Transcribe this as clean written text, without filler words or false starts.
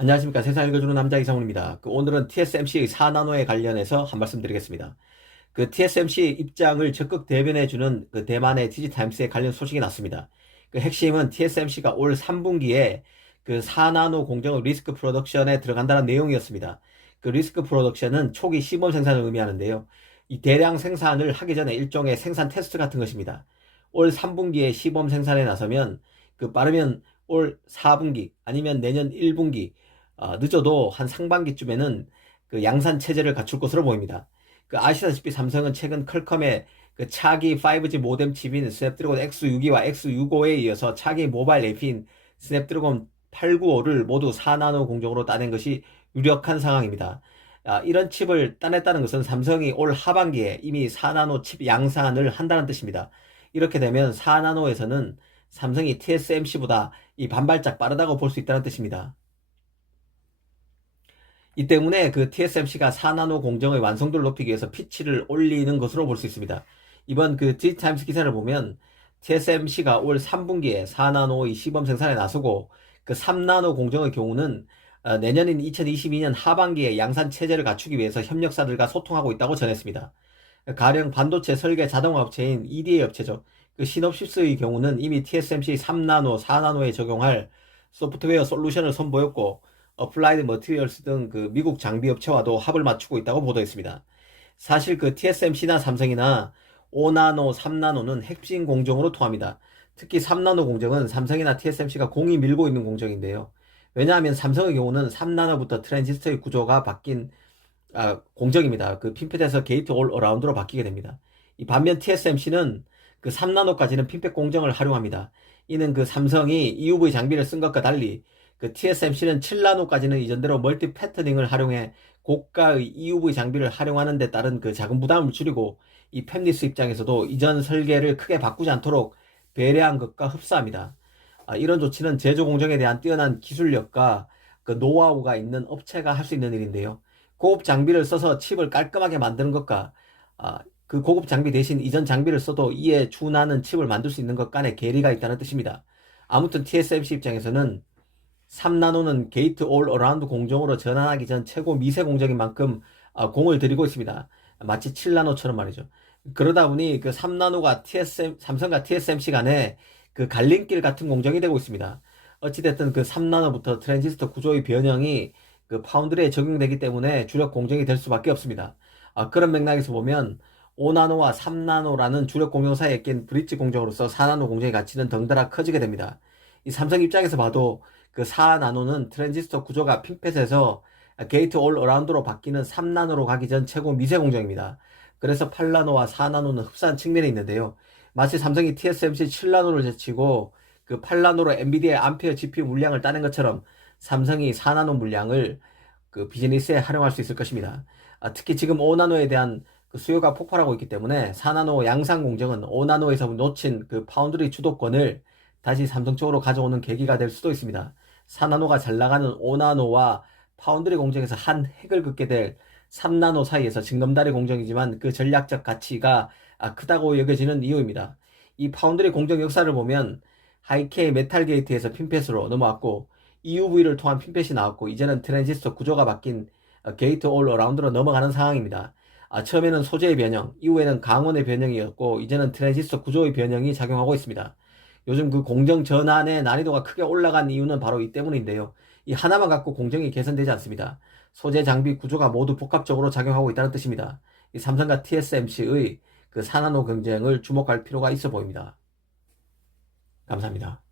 안녕하십니까. 세상 읽어주는 남자 이상훈입니다. 오늘은 TSMC의 4나노에 관련해서 한 말씀 드리겠습니다. TSMC 입장을 적극 대변해주는 대만의 디지타임스에 관련 소식이 났습니다. 핵심은 TSMC가 올 3분기에 4나노 공정의 리스크 프로덕션에 들어간다는 내용이었습니다. 리스크 프로덕션은 초기 시범 생산을 의미하는데요. 이 대량 생산을 하기 전에 일종의 생산 테스트 같은 것입니다. 올 3분기에 시범 생산에 나서면 빠르면 올 4분기 아니면 내년 1분기 늦어도 한 상반기쯤에는 양산 체제를 갖출 것으로 보입니다. 아시다시피 삼성은 최근 퀄컴의 차기 5G 모뎀 칩인 스냅드래곤 X62와 X65에 이어서 차기 모바일 AP인 스냅드래곤 895를 모두 4나노 공정으로 따낸 것이 유력한 상황입니다. 이런 칩을 따냈다는 것은 삼성이 올 하반기에 이미 4나노 칩 양산을 한다는 뜻입니다. 이렇게 되면 4나노에서는 삼성이 TSMC보다 이 반발짝 빠르다고 볼 수 있다는 뜻입니다. 이 때문에 TSMC가 4나노 공정의 완성도를 높이기 위해서 피치를 올리는 것으로 볼 수 있습니다. 이번 디지타임스 기사를 보면 TSMC가 올 3분기에 4나노의 시범 생산에 나서고 3나노 공정의 경우는 내년인 2022년 하반기에 양산 체제를 갖추기 위해서 협력사들과 소통하고 있다고 전했습니다. 가령 반도체 설계 자동화 업체인 EDA 업체죠. 시놉시스의 경우는 이미 TSMC 3나노, 4나노에 적용할 소프트웨어 솔루션을 선보였고 어플라이드 머티리얼스 등 미국 장비 업체와도 합을 맞추고 있다고 보도했습니다. 사실 TSMC나 삼성이나 5나노, 3나노는 핵심 공정으로 통합니다. 특히 3나노 공정은 삼성이나 TSMC가 공이 밀고 있는 공정인데요. 왜냐하면 삼성의 경우는 3나노부터 트랜지스터의 구조가 바뀐 공정입니다. 핀팻에서 게이트 올 어라운드로 바뀌게 됩니다. 이 반면 TSMC는 3나노까지는 핀팻 공정을 활용합니다. 이는 삼성이 EUV 장비를 쓴 것과 달리 TSMC는 7나노까지는 이전대로 멀티 패터닝을 활용해 고가의 EUV 장비를 활용하는 데 따른 작은 부담을 줄이고 이 팹리스 입장에서도 이전 설계를 크게 바꾸지 않도록 배려한 것과 흡사합니다. 이런 조치는 제조 공정에 대한 뛰어난 기술력과 노하우가 있는 업체가 할 수 있는 일인데요. 고급 장비를 써서 칩을 깔끔하게 만드는 것과 고급 장비 대신 이전 장비를 써도 이에 준하는 칩을 만들 수 있는 것 간의 괴리가 있다는 뜻입니다. 아무튼 TSMC 입장에서는 3나노는 게이트 올 어라운드 공정으로 전환하기 전 최고 미세 공정인 만큼 공을 들이고 있습니다. 마치 7나노처럼 말이죠. 그러다 보니 3나노가 삼성과 TSMC 간에 갈림길 같은 공정이 되고 있습니다. 어찌됐든 3나노부터 트랜지스터 구조의 변형이 파운드리에 적용되기 때문에 주력 공정이 될 수밖에 없습니다. 그런 맥락에서 보면 5나노와 3나노라는 주력 공정 사이에 낀 브릿지 공정으로서 4나노 공정의 가치는 덩달아 커지게 됩니다. 이 삼성 입장에서 봐도 4나노는 트랜지스터 구조가 핀팻에서 게이트 올 어라운드로 바뀌는 3나노로 가기 전 최고 미세 공정입니다. 그래서 8나노와 4나노는 흡사한 측면이 있는데요. 마치 삼성이 TSMC 7나노를 제치고 8나노로 엔비디아의 암페어 GPU 물량을 따낸 것처럼 삼성이 4나노 물량을 비즈니스에 활용할 수 있을 것입니다. 특히 지금 5나노에 대한 수요가 폭발하고 있기 때문에 4나노 양산 공정은 5나노에서 놓친 파운드리 주도권을 다시 삼성 쪽으로 가져오는 계기가 될 수도 있습니다. 4나노가 잘 나가는 5나노와 파운드리 공정에서 한 획을 긋게 될 3나노 사이에서 징검다리 공정이지만 전략적 가치가 크다고 여겨지는 이유입니다. 이 파운드리 공정 역사를 보면 하이케이 메탈 게이트에서 핀팻으로 넘어왔고 EUV를 통한 핀팻이 나왔고 이제는 트랜지스터 구조가 바뀐 게이트 올 어라운드로 넘어가는 상황입니다. 처음에는 소재의 변형, 이후에는 강원의 변형이었고 이제는 트랜지스터 구조의 변형이 작용하고 있습니다. 요즘 공정 전환의 난이도가 크게 올라간 이유는 바로 이 때문인데요. 이 하나만 갖고 공정이 개선되지 않습니다. 소재, 장비, 구조가 모두 복합적으로 작용하고 있다는 뜻입니다. 이 삼성과 TSMC의 4나노 경쟁을 주목할 필요가 있어 보입니다. 감사합니다.